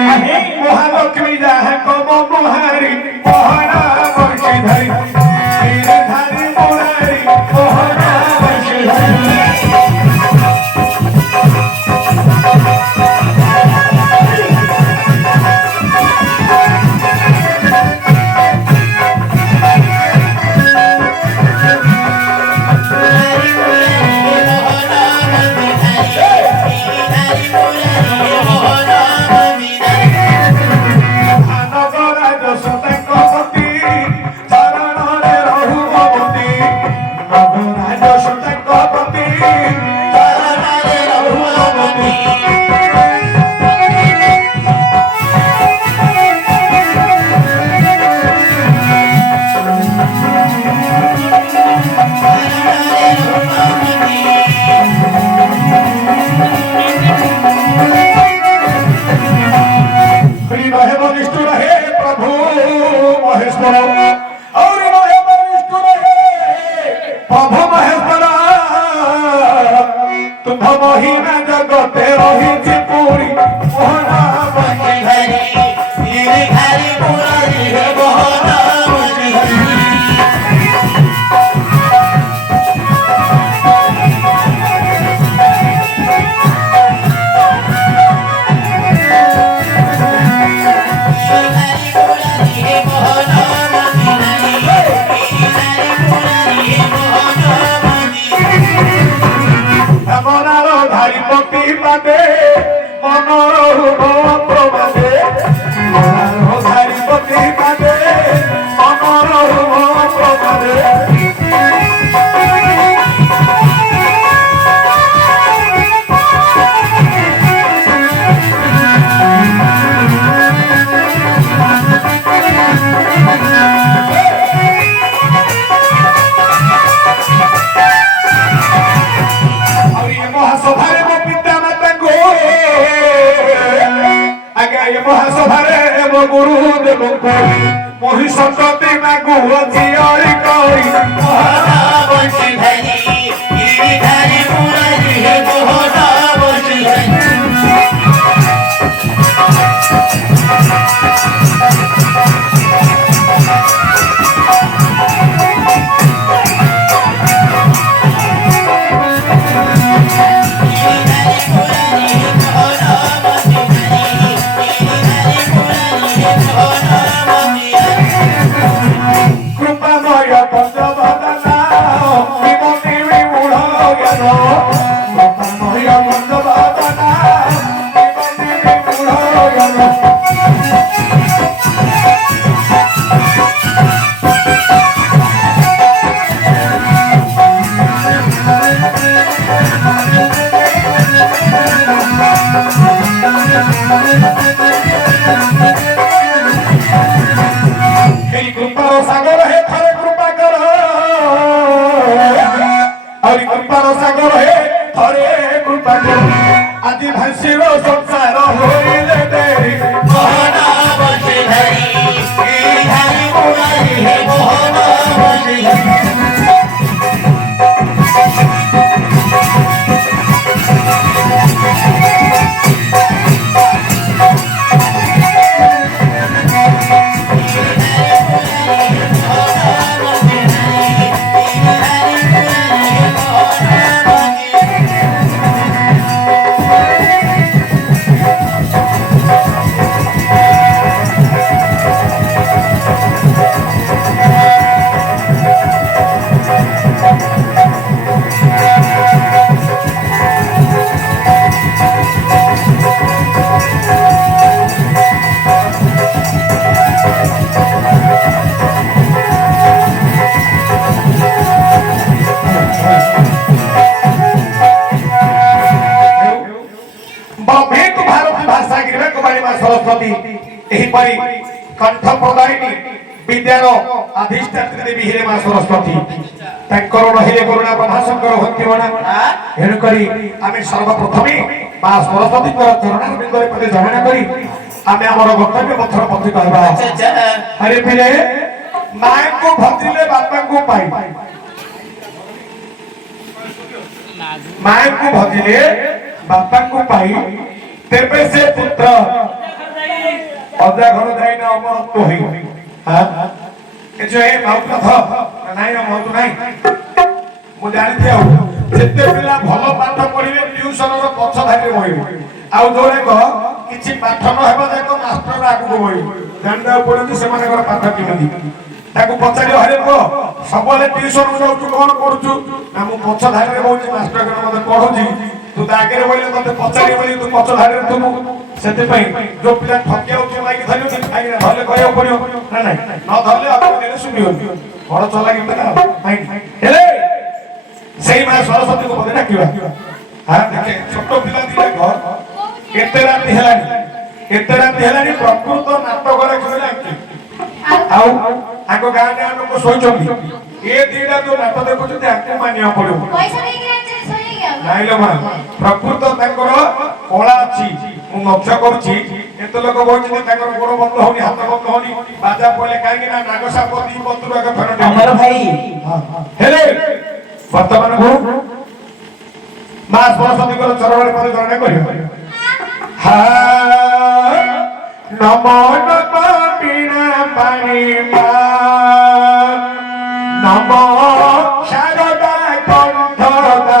महालक्ष्मी जाहा कम मुहारी पहरा बंशी धरी गिरधारी मुरारी पहरा बंशी धरी गुरुदेव महिषती मागु जियारी करी बंशी धरी गिरिधारी मुरारी हे मोहना बंशी आदि भाषिरो संसार होइले देरी मोहना बंशी धरी गिरिधारी मुरारी हे मोहना बंशी धरी ମା ସରସ୍ୱତୀ ଏହିପରି କଣ୍ଠ ପ୍ରଦାୟିନୀ ବିଦ୍ୟାର ଅଧିଷ୍ଠାତ୍ରୀ ଦେବୀ ହେଲେ ମା ସରସ୍ୱତୀ ତାଙ୍କର ରହିଲେ କରୁଣା ବ୍ରହ୍ମାଶଙ୍କର ଭକ୍ତିମଣା ଏଣୁକରି ଆମେ ସର୍ବପ୍ରଥମେ ମା ସରସ୍ୱତୀଙ୍କର ଚରଣାରବିନ୍ଦରେ ପଦେ ଜଣାଣ କରି ଆମେ ଆମର କର୍ତ୍ତବ୍ୟ ପଥର ପଥି କହିବା ହରେ ପିଲେ ମାଙ୍କୁ ଭଜିଲେ ବାପାଙ୍କୁ ପାଇ ମାଙ୍କୁ ଭଜିଲେ ବାପାଙ୍କୁ ପାଇ ତେବେ ସେ ପୁତ୍ର ଅଜା ଘର ଯାଇନା ଅମରତ୍ୱ ହେଇ ଏ ଯୋଉ ଏ ମାଉତ ନାଇଁ ମାଉତ ନାଇଁ ମୁଁ ଜାଣିଛି ଆଉ ଯେତେ ପିଲା ଭଲ ପାଠ ପଢିବେ ଟ୍ୟୁସନର ପଛ ଧାରରେ ବହିବେ ଆଉ ଯୋଉରାକ କିଛି ପାଠ ନ ହେବା ଯାକ ମାଷ୍ଟର ଆଗକୁ ବହିବେ ଜାଣିବାକୁ ପଡୁଛି ସେମାନଙ୍କର ପାଠ କେମିତି ତାକୁ ପଚାରିବ ହରେ ପୁଅ ସବୁବେଳେ ଟ୍ୟୁସନ ଯାଉଛୁ କଣ କରୁଛୁ ନା ମୁଁ ପଛ ଧାରରେ ବହୁଛି ମାଷ୍ଟର ମତେ ପଢୁଛି ତୁ ତା ଆଗରେ ବହିଲେ ତତେ ପଚାରିବ ବୋଲି ତୁ ପଛ ଧାରରେ ଥିବୁ ସେଥିପାଇଁ ଯୋଉ ପିଲା ଠକି ଯାଉଛି ମାଇକି ଧରିବ ଧରିଲେ କହିବାକୁ ପଡିବ ନା ନାଇଁ ନ ଧରିଲେ ଆପଣ ଦେଲେ ଶୁଣିବନି ବଡ ଚଲାକି ପିଲା ହେଲେ ସେଇ ମା ସରସ୍ୱତୀକୁ ବୋଧେ ଡାକିବା ଦେଖେ ଛୋଟ ପିଲା ଦିଟାକ ଏତେ ରାତି ହେଲାଣି ପ୍ରକୃତ ନାଟକରେ କହିଲେ ଆଉ ଆଗ ଗାଁ ଗାଁ ଲୋକ ଶୋଇଛନ୍ତି ଏ ଦିଟା ଯୋଉ ନାଟ ଦେଖୁଛନ୍ତି ଆଙ୍କୁ ମାନିବାକୁ ପଡିବ ନାଇଲୋ ମା ପ୍ରକୃତ ତାଙ୍କର କଳା ଅଛି ମୁଁ ଲକ୍ଷ୍ୟ କରୁଛି ଏତେ ଲୋକ ବହିଛନ୍ତି ତାଙ୍କର ଗୋଡ ବନ୍ଦ ହଉନି ହାତ ବନ୍ଦ ହଉନି ବାଜା ପଡିଲେ କାହିଁକି ନା ନାଗସାପ ଦି ବନ୍ଧୁର ଏକ ଫେରନ୍ତି ଆମର ଭାଇ ହେଲେ ବର୍ତ୍ତମାନ ମା ସରସ୍ୱତୀଙ୍କର ଚରଣରେ ପଦେ ଜଣେ କରିବ ନମ ନମ ବୀଣା ପାଣି ମା ନମ ଶାରଦା କଣ୍ଠଦା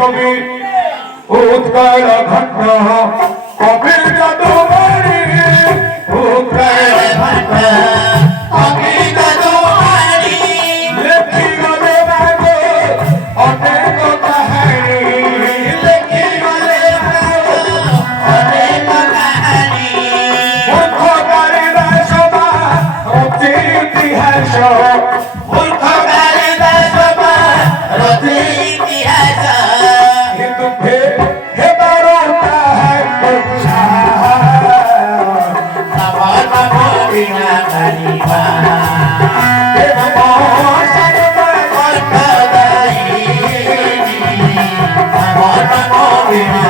কবি উৎকল ঘণ্ট কবি যদুমণি উৎকল ঘণ্ট কবি যদুমণি লেখি গলে বাগো অনেক কাহিনী লেখি গলে বাগো অনেক কাহিনী মূর্খকারী সভা রচি ইতিহাস মূর্খকারী সভা রচি ইতিহাস কিন্তু হে বারো তাহার পুচ্ছা আমার বাবা বিনা কারিবা হে বাবা সর্বা কর্ত দায়ী আমার বাবা বিনা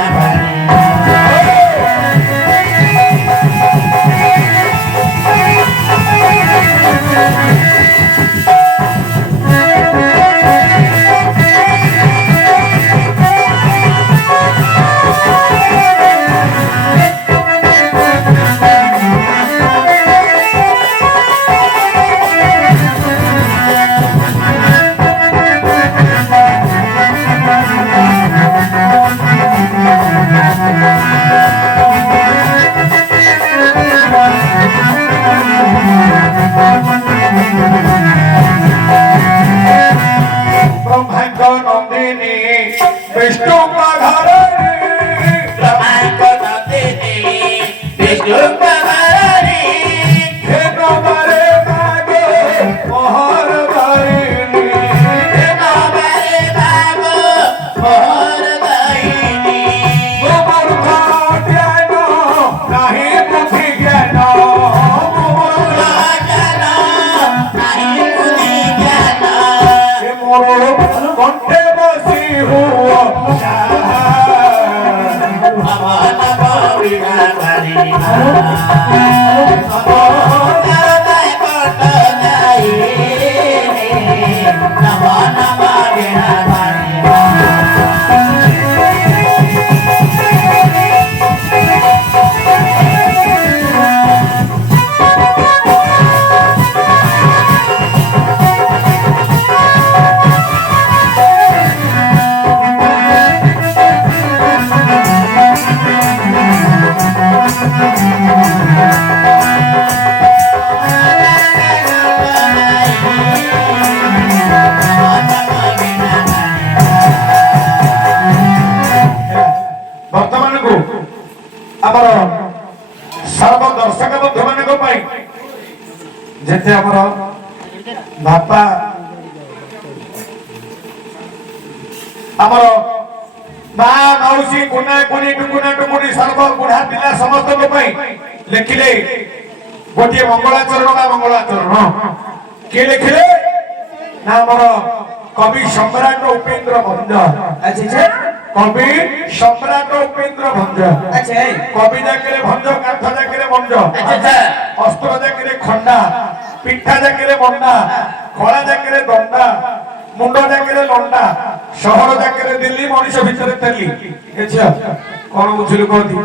ব্রহ্মাণ্ড নন্দিনী বিষ্ণু পাধারণী ব্রহ্মাণ্ড নন্দিনী বিষ্ণু পাধারণী হে নবারে মাগো মোহর বাহিনী হে নবারে মাগো মোহর বাহিনী মূর্খ জ্ঞান নাহি বুদ্ধি জ্ঞান মূর্খ জ্ঞান নাহি বুদ্ধি জ্ঞান হে মোর কণ্ঠে বসি হুয়া আমার বাবা বিনা কারিবা ବର୍ତ୍ତମାନକୁ ଆମର ସର୍ବ ଦର୍ଶକ ବନ୍ଧୁ ମାନଙ୍କ ପାଇଁ ଯେତେ ଆମର ବାପା ଆମର ମା ମାଉସୀ କୁନା କୁନି ଟୁକୁନା ଟୁକୁନି ସର୍ବ ବୁଢା ପିଲା ସମସ୍ତଙ୍କ ପାଇଁ ଲେଖିଲେ ଗୋଟିଏ ମଙ୍ଗଳାଚରଣ ବା ମଙ୍ଗଳାଚରଣ କିଏ ଲେଖିଲେ ନା ଆମର କବି ସମ୍ରାଟ ଉପେନ୍ଦ୍ର ଭଞ୍ଜ কবি সম্রাট উপেন্দ্র ভঞ্জ কবি জাকেরে ভঞ্জ কাঠ জাকেরে মঞ্জ অস্ত্র জাকেরে খন্ডা পিঠা জাকেরে মন্ডা খোলা জাকেরে দণ্ডা মুন্ড জাকেরে লন্ডা শহর জাকেরে দিল্লি মনিষ ভিতরে তেলি কোন বুঝিলু কহতি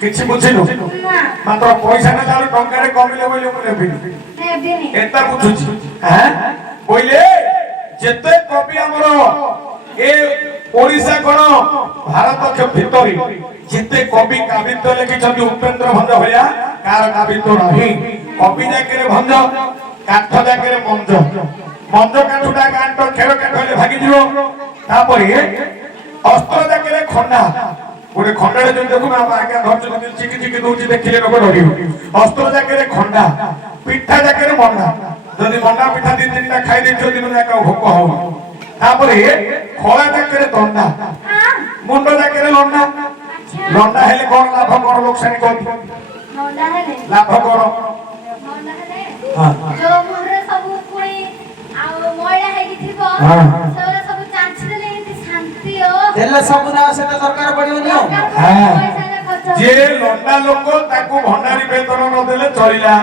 କିଛି ବୁଝିଲୁ ମାତ୍ର ପଇସା ନା ତାର ଟଙ୍କାରେ କମିଲେ ବୋଇଲେ ମୁଁ ନେବିନି ଏଟା ବୁଝୁଛି ବୋଇଲେ ଯେତେ କବି ଆମର ଏ ଓଡ଼ିଶା କଣ ଭାରତ ଭିତରେ ଯେତେ କବି କାବ୍ୟ ଲେଖିଛନ୍ତି ଉପେନ୍ଦ୍ର ଭଞ୍ଜ ଭଳିଆ କାହାର କାବ୍ୟ ନାହିଁ କବି ଜାକେରେ ଭଞ୍ଜ କାଠ ଜାକେରେ ମଞ୍ଜ ମଞ୍ଜ କାଠଟା ଗାଣ୍ଟ ଖେଳ କାଠ ହେଲେ ଭାଗିଯିବ ତାପରେ ଅସ୍ତ୍ର ଜାକେରେ ଖଣ୍ଡା ଗୋଟେ ଖଣ୍ଡାରେ ଯଦି ଦେଖୁନ ଆମ ଆଜ୍ଞା ଧରିଛନ୍ତି ଚିକି ଚିକି ଦଉଛି ଦେଖିଲେ ଲୋକ ଡରିବ ଅସ୍ତ୍ର ଜାକେରେ ଖଣ୍ଡା ପିଠା ଜାକେରେ ମଣ୍ଡା ଯଦି ମଣ୍ଡା ପିଠା ଦି ତିନିଟା ଖାଇ ଦେଇଥିବ ଦିନ ଯାକ ଭୋକ ହବ ତାପରେ ଖୋଳା ଜାକେରେ ଦଣ୍ଡା ମୁଣ୍ଡ ଜାକେରେ ଲଣ୍ଡା ଲଣ୍ଡା ହେଲେ କଣ ଲାଭ କଣ ଲୋକସାନୀ କହନ୍ତି ଲାଭ କଣ ଯୋଉ ମୁଣ୍ଡରେ ସବୁ ପୁଣି ଆଉ ମଇଳା ହେଇକି ଥିବ ସେଗୁରା ସବୁ ଚାଞ୍ଚି ଦେଲେ ଏମିତି ଶାନ୍ତି ଦେଲେ ସବୁ ଦାଅ ସେଟା ଦରକାର ପଡିବନି ଯେ ଲଣ୍ଡା ଲୋକ ତାକୁ ଭଣ୍ଡାରୀ ବେତନ ନ ଦେଲେ ଚଳିଲା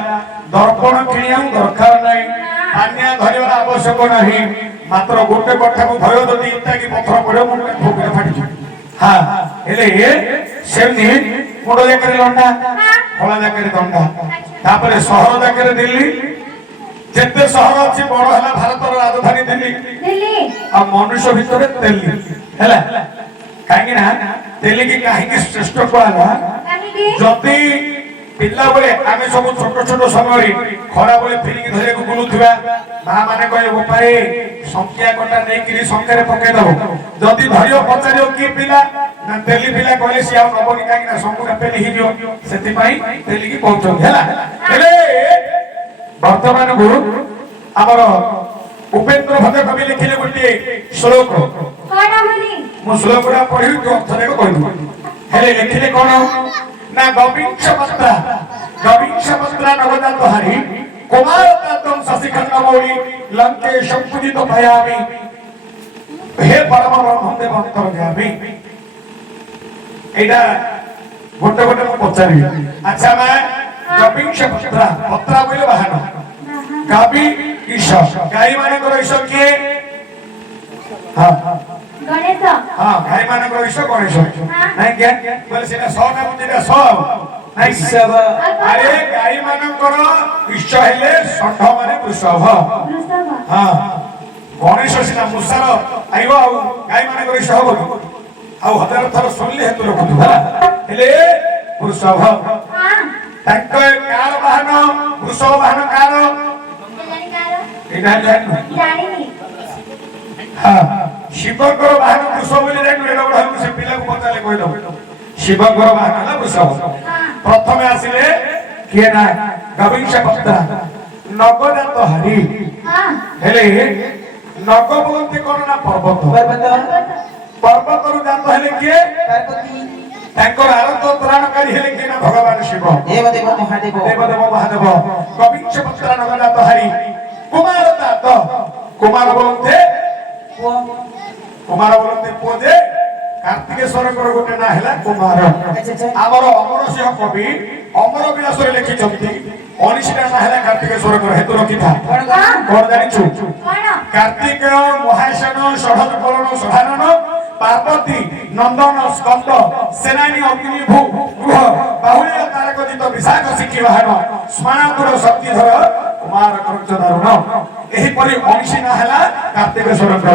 ଦର୍ପଣ କିଣିବାକୁ ଦରକାର ନାହିଁ ପାନିଆ ଧରିବାର ଆବଶ୍ୟକ ନାହିଁ ମାତ୍ର ଗୋଟେ କଥାକୁ ଭୟ ଯଦି ଇଟା କି ପଥର ପଡିବ ମୁଣ୍ଡ ଠୋକିରେ ଫାଟିଯିବ ହେଲେ ସେମିତି ମୁଣ୍ଡ ଜାକେରେ ଲଣ୍ଡା ଖୋଳା ଜାକେରେ ଦଣ୍ଡା ତାପରେ ସହର ଜାକେରେ ଦିଲ୍ଲୀ ଯେତେ ସହର ଅଛି ବଡ ହେଲା ଭାରତର ରାଜଧାନୀ ଦିଲ୍ଲୀ ଦିଲ୍ଲୀ ଆଉ ମନୁଷ୍ୟ ଭିତରେ ତେଲି ହେଲା କାହିଁକି ନା ତେଲି କି କାହିଁକି ଶ୍ରେଷ୍ଠ କୁହାଗଲା କାହିଁକି ଯଦି ପିଲାବେଳେ ଆମେ ସବୁ ଛୋଟ ଛୋଟ ସମୟରେ ଖରାବେଳେ ଫିରିକି ଧରିବାକୁ ବୁଲୁଥିବା ମା ମାନେ କହିବେ ବୋପାରେ ସଂଖ୍ୟା କଟା ନେଇକିରି ସଂଖ୍ୟାରେ ପକେଇଦବ ଯଦି ଧରିବ ପଚାରିବ କିଏ ପିଲା ନା ତେଲି ପିଲା କହିଲେ ସିଏ ଆଉ ନବନି କାହିଁକି ନା ସଂଖ୍ୟା ପେଲି ହେଇଯିବ ସେଥିପାଇଁ ତେଲିକି କହୁଛନ୍ତି ହେଲା ହେଲେ ବର୍ତ୍ତମାନକୁ ଆମର ଉପେନ୍ଦ୍ର ଭଦ୍ର କବି ଲେଖିଲେ ଗୋଟିଏ ଶ୍ଲୋକ କଣ ବୋଲି ମୁଁ ଶ୍ଲୋକଟା ପଢିବି ତୁ ଅର୍ଥ ଯାକ କହିବୁ ହେଲେ ଲେଖିଲେ କଣ ନା ଗବିଂଶ ପତ୍ରା ନବଜାତ ହାରି କୁମାର ତାତಂ ଶଶିଖଣ୍ଡ ମୌଳି ଲଙ୍କେ ସଂପୂଜିତ ଭୟାମି हे परम ब्रह्म देव अंतर्यामी एटा गोटे गोटे को पचारि अच्छा मैं गबिंश पत्रा बोले वाहन गाबी ईश गाई माने को ईश के हां गणेश हां गाई माने को ईश गणेश नहीं क्या बोले सेटा 100 ना बुझिदा 100 नहीं सब अरे गाई माने को ईश हेले षठ माने वृषभ वृषभ हां गणेश सिना मुसार आइबो आ गाई माने को ईश हो आ हजार थर सुनले हेतु रखु होला हेले वृषभ हां तक कार वाहन वृषभ वाहन कार जानि कार एटा जानि नी हां शिवकर वाहन वृषभ बोली जानि एटा बड़ से पिला को पचाले कहि दो शिवकर वाहन हला वृषभ हां प्रथमे आसिले के ना गविंश पत्रा नगजात हरि हां हेले नग बोलते कोन ना पर्वत पर्वत रु जात हेले के ताकर आरत त्राणकारी हेले के ना भगवान शिव देवदेव महादेव महादेव गविंश पत्रा नगजात हरि कुमार तात कुमार बोलते पूजे कार्तिकेश्वर को गोटे ना हेला कुमार आमर अमर सिंह कवि अमर विलास रे लिखिछंती अनिशिटा ना हेला कार्तिकेश्वर को हेतु रखिथा कोन जानिछु कोन कार्तिक महासन षढ़ करण सधानन पार्वती नंदन स्कंद सेनानी अग्निभू गृह बाहुल्य तारकजित विशाख सिखी वाहन स्मरणातुर शक्तिधर कुमार करच दारुण एही परि अनिशी ना हेला कार्तिकेश्वर को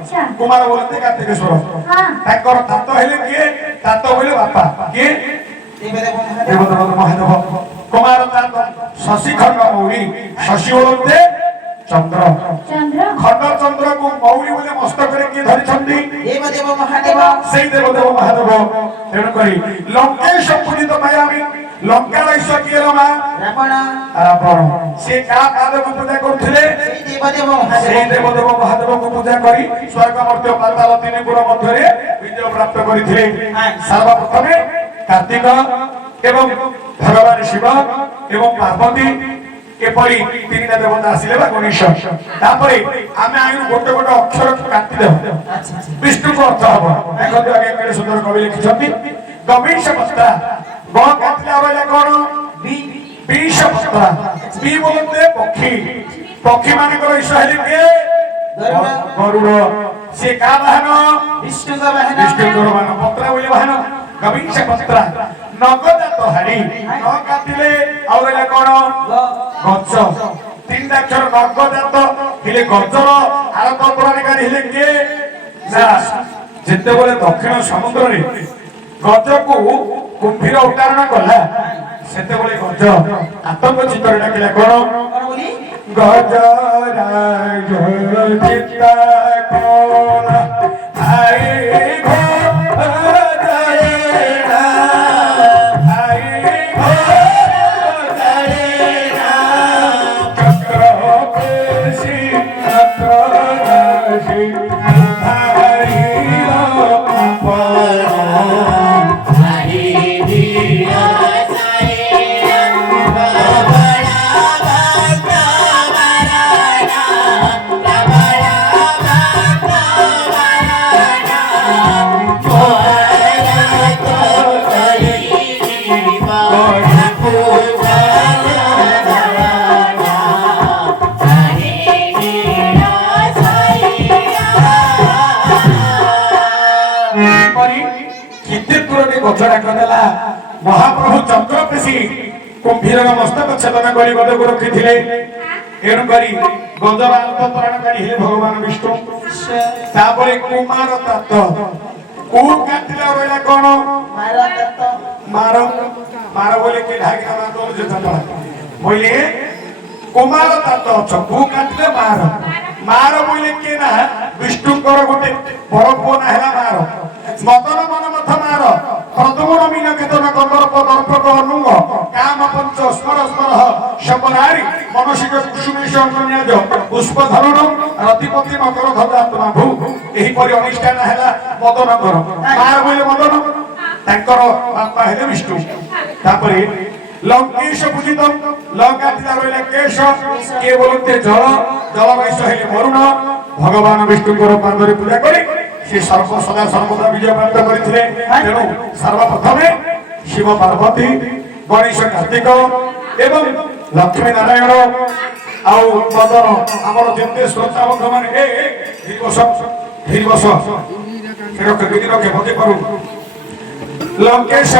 अच्छा कुमार बोलते कार्तिकेश्वर हां ताकर तात हेले के तात बोले बापा के देवदेव महादेव कुमार तात शशिखंड मौली शशि बोलते चंद्र चंद्र खंड चंद्र को मौली बोले मस्तक रे के धरि छंदी देवदेव महादेव सेई देवदेव महादेव तेणु करी लंके संपूजित मायावी लंका ईश्वर के रमा रावण से का कादेव पूजा करथिले सेई देवदेव महादेव को पूजा करी स्वर्ग मर्त्य पाताल तीन गुण मध्य रे विजय प्राप्त करिथिले सर्वप्रथमे कार्तिक एवं भगवान शिव एवं पार्वती एपरी तीन देवता आसिले बा गणेश तापरे आमे आयु गोटे गोटे अक्षर काटि देब विष्णु को अर्थ हबो देखो आगे केडे सुंदर कवि लिखिछथि गविंश पत्रा ग काटले आबे कोन बीश पत्रा बी बोलते पक्षी पक्षी माने को ईश हेले के गरुड़ से का वाहन विष्णु का वाहन पत्रा बोले वाहन गविंश पत्रा नगजात हरि न काटिले आउरेला कोन गच्छ तीन अक्षर नगजात हेले गजर आरत पुराणकारी हेले के ना जेते बोले दक्षिण समुद्र रे गज को कुंभीर उतारण कला सेते बोले गज आतंक चित्तर डाकिला कोन गजराज चित्ता कोन आए घो महाप्रभु चंद्रपेशी कुंभीर मस्तक छेदन कर गदे को रखिथिले ଏଣୁ କରି ଗଜର ଆନ୍ତରାଣକାରୀ ହେଲେ ଭଗବାନ ବିଷ୍ଣୁ। ତାପରେ କୁମାର ତାତ କୁ କାଟିଲା ରହିଲା କଣ ମାର ତତ ମାର ମାର ବୋଲେ କି ଢାକିନା ମାର ଦୋଲ ଯେ ଚପଳା ବୋଇଲେ କୁମାର ତାତ ଅଛ କୁ କାଟିଲେ ମାର ମାର ବୋଇଲେ କି ନା ବିଷ୍ଣୁଙ୍କର ଗୋଟେ ବଡ ପୁଅ ନା ହେଲା ମାର ମଦନ ମନ ମଥ ମାର ପ୍ରଦମନ ମିନ କେତନ କନ୍ଦର୍ପ ଦର୍ପକ ଅନୁଙ୍ଗ କାମ ପଞ୍ଚ ସ୍ମର ସ୍ମର ଶବନାରୀ ମନସିକ କୁସୁମେଶ ଅନ୍ୟାଜ ପୁଷ୍ପ ଧରଣ ରତିପତି ମକର ଧଜାତ୍ମା ଭୂ ଏହିପରି ଅନୁଷ୍ଠାନ ହେଲା ମଦନଙ୍କର ମାର ବୋଇଲେ ମଦନ ତାଙ୍କର ବାପା ହେଲେ ବିଷ୍ଣୁ। ତାପରେ ଲଙ୍କେଶ ପୂଜିତ ଲଙ୍କା ଥିଲା ରହିଲା କେଶ କିଏ ବୋଲନ୍ତେ ଜଳ ଜଳ ବୈଶ ହେଲେ ବରୁଣ ଭଗବାନ ବିଷ୍ଣୁଙ୍କର ପାଦରେ ପୂଜା କରି ସେ ସର୍ବ ସଦା ସର୍ବଦା ବିଜୟ ପ୍ରାପ୍ତ କରିଥିଲେ। ତେଣୁ ସର୍ବପ୍ରଥମେ ଶିବ ପାର୍ବତୀ ଗଣେଶ କାର୍ତ୍ତିକ ଏବଂ ଲକ୍ଷ୍ମୀ ନାରାୟଣ ଆଉ ମଦନ ଆମର ଯେତେ ଶ୍ରୋତା ବନ୍ଧ ମାନେ ବଜେ କରୁ ଲଙ୍କେଶ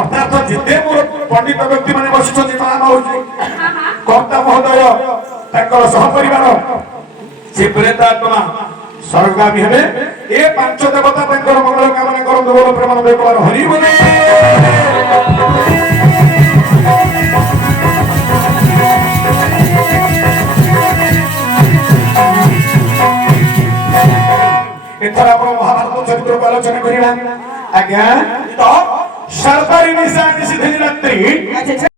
ଅର୍ଥାତ ଯେତେ ମୋର ପଣ୍ଡିତ ବ୍ୟକ୍ତି ମାନେ ବସିଛନ୍ତି ନାମ ହଉଛି କର୍ତ୍ତା ମହୋଦୟ ତାଙ୍କର ସହପରିବାର ସେ ପ୍ରେତାତ୍ମା ସ୍ୱର୍ଗଗାମୀ ହେବେ। ଏ ପାଞ୍ଚ ଦେବତା ତାଙ୍କର ମଙ୍ଗଳ କାମନା କରନ୍ତୁ ବୋଲ ପ୍ରେମାନନ୍ଦ କୁମାର ହରି ବୋଲେ। ଏଥର ଆପଣ ମହାଭାରତ ଚରିତ୍ରକୁ ଆଲୋଚନା କରିବା। ଆଜ୍ଞା ତ ସର୍ବାରି ନିଶା ନିଶିଧିନି ରାତ୍ରି